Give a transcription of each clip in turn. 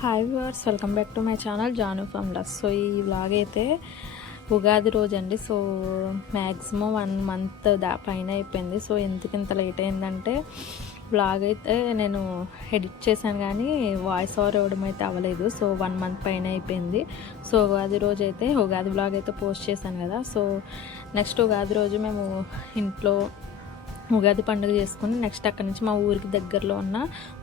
Hi viewers, welcome back to my channel Janu from లస్. So ఈ vlog అయితే ఉగాది రోజు అండి. సో మ్యాక్సిమం 1 month పైన అయిపోయింది. సో ఎందుకు ఇంత లేట్ అయిందంటే వ్లాగ్ అయితే నేను ఎడిట్ చేశాను కానీ వాయిస్ ఓవర్ ఇవ్వడం అయితే అవ్వలేదు. సో 1 month పైన అయిపోయింది. సో ఉగాది రోజు అయితే ఉగాది వ్లాగ్ అయితే పోస్ట్ చేశాను కదా. సో నెక్స్ట్ ఉగాది రోజు మేము ఇంట్లో ఉగాది పండుగ చేసుకుని నెక్స్ట్ అక్కడి నుంచి మా ఊరికి దగ్గరలో ఉన్న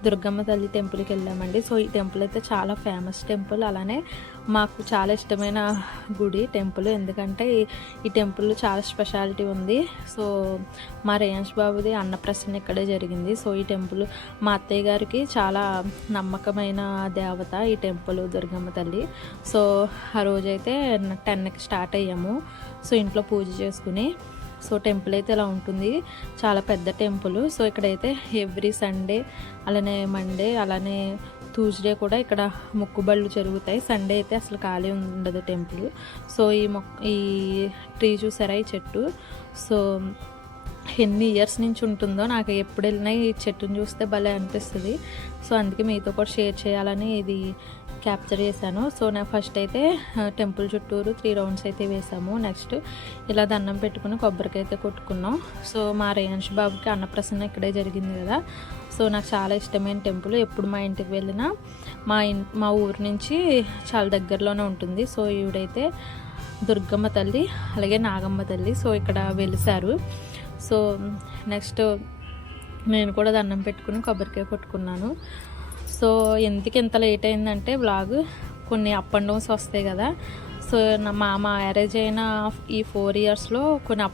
దుర్గమ్మ తల్లి టెంపుల్కి వెళ్ళామండి. సో ఈ టెంపుల్ అయితే చాలా ఫేమస్ టెంపుల్, అలానే మాకు చాలా ఇష్టమైన గుడి టెంపుల్. ఎందుకంటే ఈ టెంపుల్ చాలా స్పెషాలిటీ ఉంది. సో మా రేయంష్ బాబుది అన్నప్రసన్న ఇక్కడే జరిగింది. సో ఈ టెంపుల్ మా అత్తయ్య గారికి చాలా నమ్మకమైన దేవత ఈ టెంపుల్ దుర్గమ్మ తల్లి. సో ఆ రోజైతే 10కి స్టార్ట్ అయ్యాము. సో ఇంట్లో పూజ చేసుకుని సో టెంపుల్ అయితే ఇలా ఉంటుంది, చాలా పెద్ద టెంపుల్. సో ఇక్కడైతే ఎవ్రీ సండే అలానే మండే అలానే ట్యూస్డే కూడా ఇక్కడ మొక్కుబళ్ళు జరుగుతాయి. సండే అయితే అసలు ఖాళీ ఉండదు టెంపుల్. సో ఈ ట్రీ చూసారా, ఈ చెట్టు సో ఎన్ని ఇయర్స్ నుంచి ఉంటుందో నాకు ఎప్పుడు వెళ్ళినా ఈ చెట్టును చూస్తే భలే అనిపిస్తుంది. సో అందుకే మీతో కూడా షేర్ చేయాలని ఇది క్యాప్చర్ చేశాను. సో నేను ఫస్ట్ అయితే టెంపుల్ చుట్టూరు 3 rounds అయితే వేసాము. నెక్స్ట్ ఇలా దండం పెట్టుకుని కొబ్బరికాయ అయితే కొట్టుకున్నాం. సో మా రేయంష్ బాబుకి అన్నప్రసన్న ఇక్కడే జరిగింది కదా. సో నాకు చాలా ఇష్టమైన టెంపుల్. ఎప్పుడు మా ఇంటికి వెళ్ళినా మా ఊరు నుంచి చాలా దగ్గరలోనే ఉంటుంది. సో ఈవిడైతే దుర్గమ్మ తల్లి అలాగే నాగమ్మ తల్లి. సో ఇక్కడ వెలిసారు. సో నెక్స్ట్ నేను కూడా దండం పెట్టుకుని కొబ్బరికాయ కొట్టుకున్నాను. సో ఎందుకు ఎంత లేట్ అయిందంటే వ్లాగ్ కొన్ని అప్ అండ్ డౌన్స్ వస్తాయి కదా. సో మా మ్యారేజ్ అయిన ఈ 4 yearsలో కొన్ని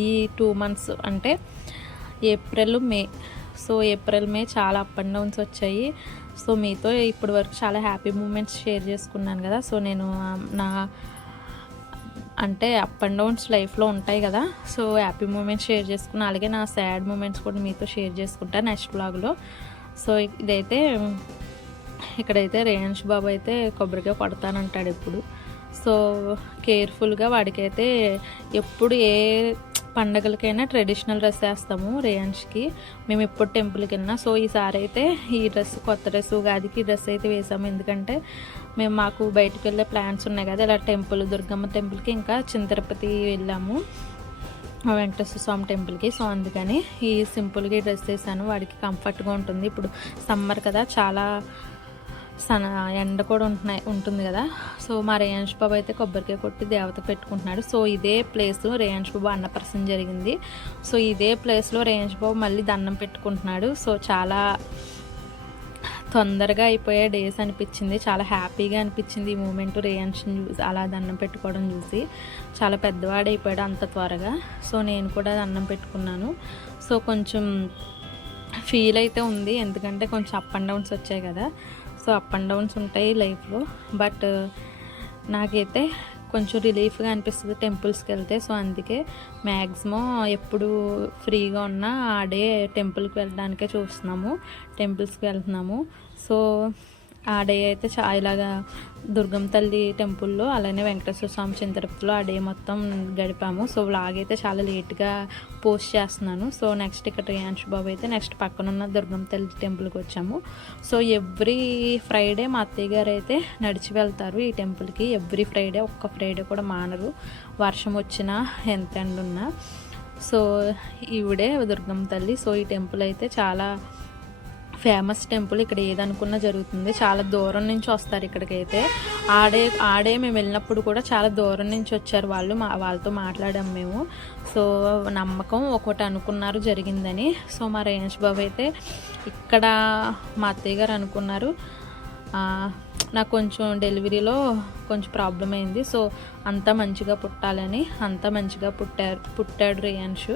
ఈ 2 months అంటే April May. So April May చాలా అప్ అండ్ డౌన్స్ వచ్చాయి. సో మీతో ఇప్పటి వరకు చాలా హ్యాపీ మూమెంట్స్ షేర్ చేసుకున్నాను కదా. సో నేను నా అంటే అప్ అండ్ డౌన్స్ లైఫ్లో ఉంటాయి కదా. సో హ్యాపీ మూమెంట్స్ షేర్ చేసుకున్నాను, అలాగే నా సాడ్ మూమెంట్స్ కూడా మీతో షేర్ చేసుకుంటాను నెక్స్ట్ వ్లాగ్లో. సో ఇక్కడైతే రేయంష్ బాబు అయితే కొబ్బరికాయ కొడతానంటాడు ఎప్పుడు. సో కేర్ఫుల్గా వాడికైతే ఎప్పుడు ఏ పండగలకైనా ట్రెడిషనల్ డ్రెస్ వేస్తాము రేయంష్కి, మేము ఎప్పుడు టెంపుల్కి వెళ్ళినా. సో ఈసారి అయితే ఈ కొత్త డ్రెస్ ఉగాదికి డ్రెస్ అయితే వేసాము. ఎందుకంటే మాకు బయటకు వెళ్ళే ప్లాన్స్ ఉన్నాయి కదా, ఇలా దుర్గమ్మ టెంపుల్కి, ఇంకా తిరుపతి వెళ్ళాము వెంకటేశ్వర స్వామి టెంపుల్కి. సో అందుకని ఈ సింపుల్గా డ్రెస్ వేసాను, వాడికి కంఫర్ట్గా ఉంటుంది. ఇప్పుడు సమ్మర్ కదా, చాలా ఎండ కూడా ఉంటుంది కదా. సో మా రేయంష్ బాబు అయితే కొబ్బరికాయ కొట్టి దేవత పెట్టుకుంటున్నాడు. సో ఇదే ప్లేస్ రేయంష్ బాబు అన్నప్రసన్న జరిగింది. సో ఇదే ప్లేస్లో రేయంష్ బాబు మళ్ళీ దండం పెట్టుకుంటున్నాడు. సో చాలా తొందరగా అయిపోయే డేస్ అనిపించింది, చాలా హ్యాపీగా అనిపించింది ఈ మూమెంట్. రేయంష్ని చూసి అలా దండం పెట్టుకోవడం చూసి చాలా పెద్దవాడు అయిపోయాడు అంత త్వరగా. సో నేను కూడా దండం పెట్టుకున్నాను. సో కొంచెం ఫీల్ అయితే ఉంది, ఎందుకంటే కొంచెం అప్ అండ్ డౌన్స్ వచ్చాయి కదా. సో అప్ అండ్ డౌన్స్ ఉంటాయి లైఫ్లో, బట్ నాకైతే కొంచెం రిలీఫ్గా అనిపిస్తుంది టెంపుల్స్కి వెళ్తే. సో అందుకే మ్యాక్సిమం ఎప్పుడు ఫ్రీగా ఉన్నా ఆ డే టెంపుల్కి వెళ్ళడానికే చూస్తున్నాము, టెంపుల్స్కి వెళ్తున్నాము. సో ఆ డే అయితే ఇలాగా దుర్గమ్మ తల్లి టెంపుల్లో అలానే వెంకటేశ్వర స్వామి తిరుపతిలో ఆ డే మొత్తం గడిపాము. సో వ్లాగ్ అయితే చాలా లేట్గా పోస్ట్ చేస్తున్నాను. సో నెక్స్ట్ ఇక్కడ రేయంష్ బాబు అయితే నెక్స్ట్ పక్కనున్న దుర్గమ్మ తల్లి టెంపుల్కి వచ్చాము. సో ఎవ్రీ ఫ్రైడే మా అత్తయ్య గారు అయితే నడిచి వెళ్తారు ఈ టెంపుల్కి. ఎవ్రీ ఫ్రైడే, ఒక్క ఫ్రైడే కూడా మానరు, వర్షం వచ్చినా ఎంత ఎండ ఉన్నా. సో ఈవిడే దుర్గమ్మ తల్లి. సో ఈ టెంపుల్ అయితే చాలా ఫేమస్ టెంపుల్. ఇక్కడ ఏదనుకున్నా జరుగుతుంది. చాలా దూరం నుంచి వస్తారు ఇక్కడికైతే. ఆడే మేము వెళ్ళినప్పుడు కూడా చాలా దూరం నుంచి వచ్చారు వాళ్ళు, వాళ్ళతో మాట్లాడాము మేము. సో నమ్మకం ఒకటి అనుకున్నారు జరిగిందని. సో మా రేయంష్ బాబు అయితే ఇక్కడ మా అత్తయ్య గారు అనుకున్నారు, నాకు కొంచెం డెలివరీలో కొంచెం ప్రాబ్లం అయింది. సో అంతా మంచిగా పుట్టాలని, అంతా మంచిగా పుట్టాడు రేయంష్.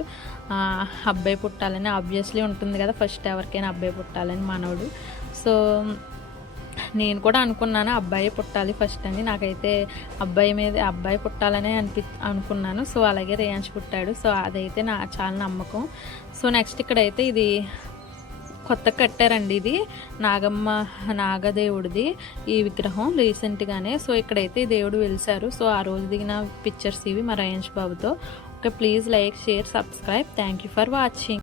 అబ్బాయి పుట్టాలని ఆబ్వియస్లీ ఉంటుంది కదా, ఫస్ట్ ఎవరికైనా అబ్బాయి పుట్టాలని మనవడు. సో నేను కూడా అనుకున్నాను అబ్బాయి పుట్టాలి ఫస్ట్ అని. నాకైతే అబ్బాయి పుట్టాలనే అనుకున్నాను. సో అలాగే రేయంష్ పుట్టాడు. సో అదైతే చాలా నమ్మకం. సో నెక్స్ట్ ఇక్కడైతే ఇది కొత్త కట్టారండి, ఇది నాగదేవుడిది ఈ విగ్రహం రీసెంట్గానే. సో ఇక్కడైతే దేవుడు వెలిసారు. సో ఆ రోజు దిగిన పిక్చర్స్ ఇవి మా రేయంష్ బాబుతో. Okay, please like, share, subscribe. Thank you for watching.